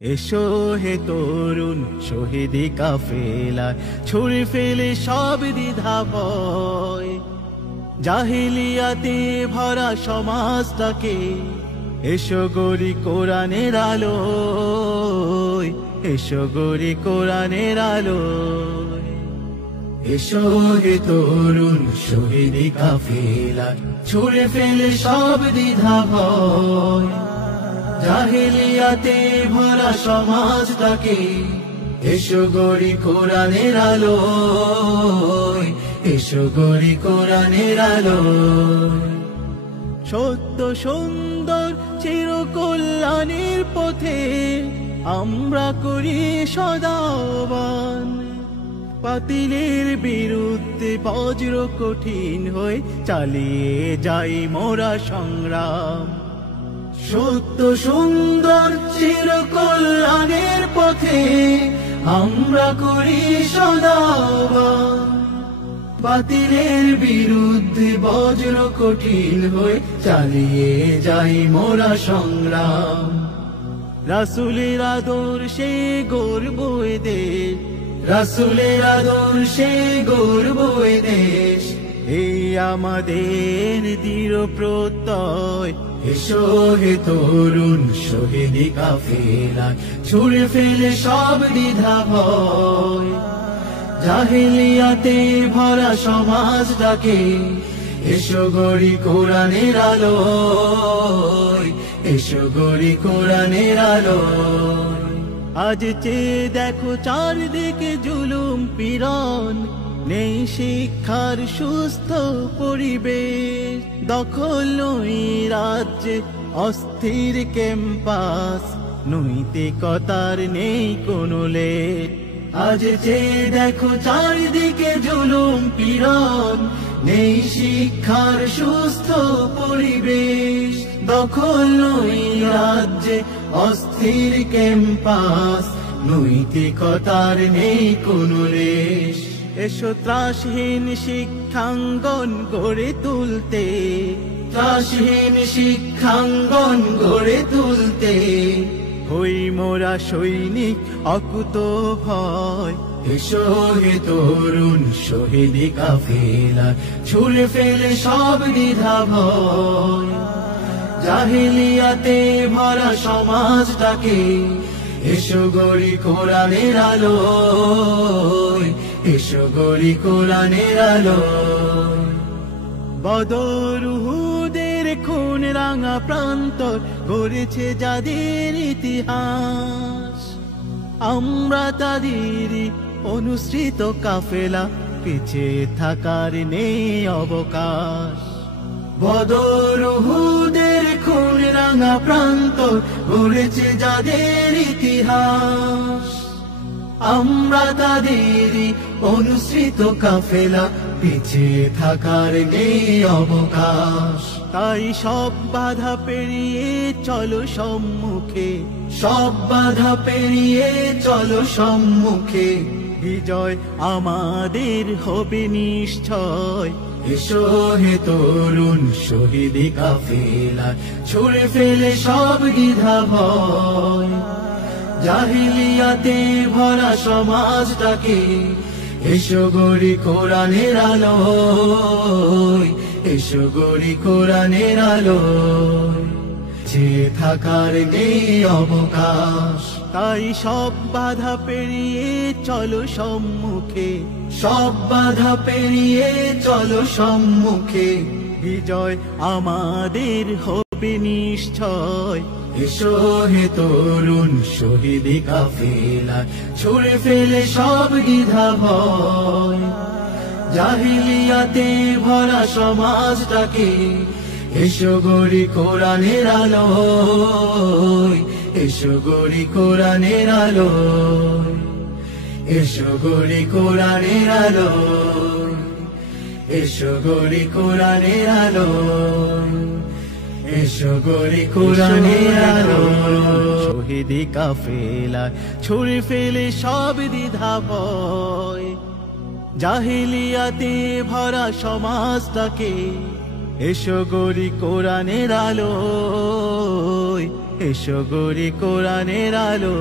এসো হে তরুণ শহীদি কাফেলা, ছুড়ে ফেলে সব দ্বিধা ভয়। জাহিলিয়াতে ভরা সমাজটাকে এসো গড়ি কোরআনের আলোয়, এসো গড়ি কোরআনের আলোয়। এসো হে তরুণ শহীদি কাফেলা, ছুড়ে ফেলে সব দ্বিধা ভয়। জাহিলিয়াতে ভরা সমাজটাকে এসো গড়ি কোরআনের আলোয়, এসো গড়ি কোরআনের আলোয়। সত্য সুন্দর চিরকল্যাণের পথে আমরা করি সদা আহ্বান। বাতিলের বিরুদ্ধে বজ্র কঠিন হয়ে চালিয়ে যাই মোরা সংগ্রাম। সত্য সুন্দর চিরকল্যাণের পথে আমরা করি সদা আহ্বান। বাতিলের বিরুদ্ধে বজ্র কঠিন হয়ে চালিয়ে যাই মোরা সংগ্রাম। রাসূলের আদর্শে গর্ব এ দেশ, রাসূলের আদর্শে গর্ব এ দেশ। এই আমাদের দৃঢ় প্রত্যয়। এসো হে তরুণ শহীদি কাফেলা, ছুড়ে ফেলে সব দ্বিধা ভয়। জাহিলিয়াতে ভরা সমাজটাকে এসো গড়ি কোরআনের আলোয়, এসো গড়ি কোরআনের আলোয়। আজ চেয়ে দেখো চারদিকে জুলুম পীড়ন, নেই শিক্ষার সুস্থ পরিবেশ। দখল নই রাজ্যে অস্থির ক্যাম্পাস, নৈতিকতার নেই কোনো লেশ। আজ চেয়ে দেখো চারিদিকে জুলুম পীড়ন, নেই শিক্ষার সুস্থ পরিবেশ। দখল নই রাজ্যে অস্থির ক্যাম্পাস, নৈতিকতার নেই কোনো লেশ। এসো ত্রাসহীন শিক্ষাঙ্গন গড়ে তুলতে, ত্রাসহীন শিক্ষাঙ্গন গড়ে তুলতে। হই মোরা সৈনিক অকুত ভয়। এসো হে তরুণ শহীদি কাফেলা, ছুড়ে ফেলে সব দ্বিধা ভয়। জাহিলিয়াতে ভরা সমাজটাকে এসো গড়ি কোরআনের আলোয়, এসো গড়ি কোরআনের আলোয়। বদর উহুদের খুন রাঙা প্রান্তর গড়েছে যাদের ইতিহাস। আমরা তাদেরই অনুসৃত কাফেলা, পিছিয়ে থাকার নেই অবকাশ। বদর উহুদের খুন রাঙা প্রান্তর গড়েছে যাদের ইতিহাস। আমরা তাদেরই অনুসৃত কাফেলা, পিছিয়ে থাকার নেই অবকাশ। তাই সব বাধা পেরিয়ে চলো সম্মুখে, সব বাধা পেরিয়ে চলো সম্মুখে। বিজয় আমাদের হবে নিশ্চয়। এসো হে তরুণ শহীদি কাফেলা, ছুড়ে ফেলে সব দ্বিধা ভয়। জাহিলিয়াতে ভরা সমাজটাকে এসো গড়ি কোরআনের আলোয়, এসো গড়ি কোরআনের আলোয়। যে থাকার নেই অবকাশ। তাই সব বাধা পেরিয়ে চলো সম্মুখে, সব বাধা পেরিয়ে চলো সম্মুখে। বিজয় আমাদের হবে নিশ্চয়। এসো হে তরুণ শহীদি কাফেলা, ছুড়ে ফেলে সব দ্বিধা ভয়। জাহিলিয়াতে ভরা সমাজটাকে এসো গড়ি কোরআনের আলোয়, এসো গড়ি কোরআনের আলোয়। এসো গড়ি কোরআনের আলোয়, এসো গড়ি কোরআনের আলোয়, এসো গড়ি কোরআনের আলোয়। শহীদি কাফেলা, ছুড়ে ফেলে সব দ্বিধা ভয়। জাহিলিয়াতে ভরা সমাজটাকে এসো গড়ি কোরআনের আলোয়, এসো গড়ি কোরআনের আলো।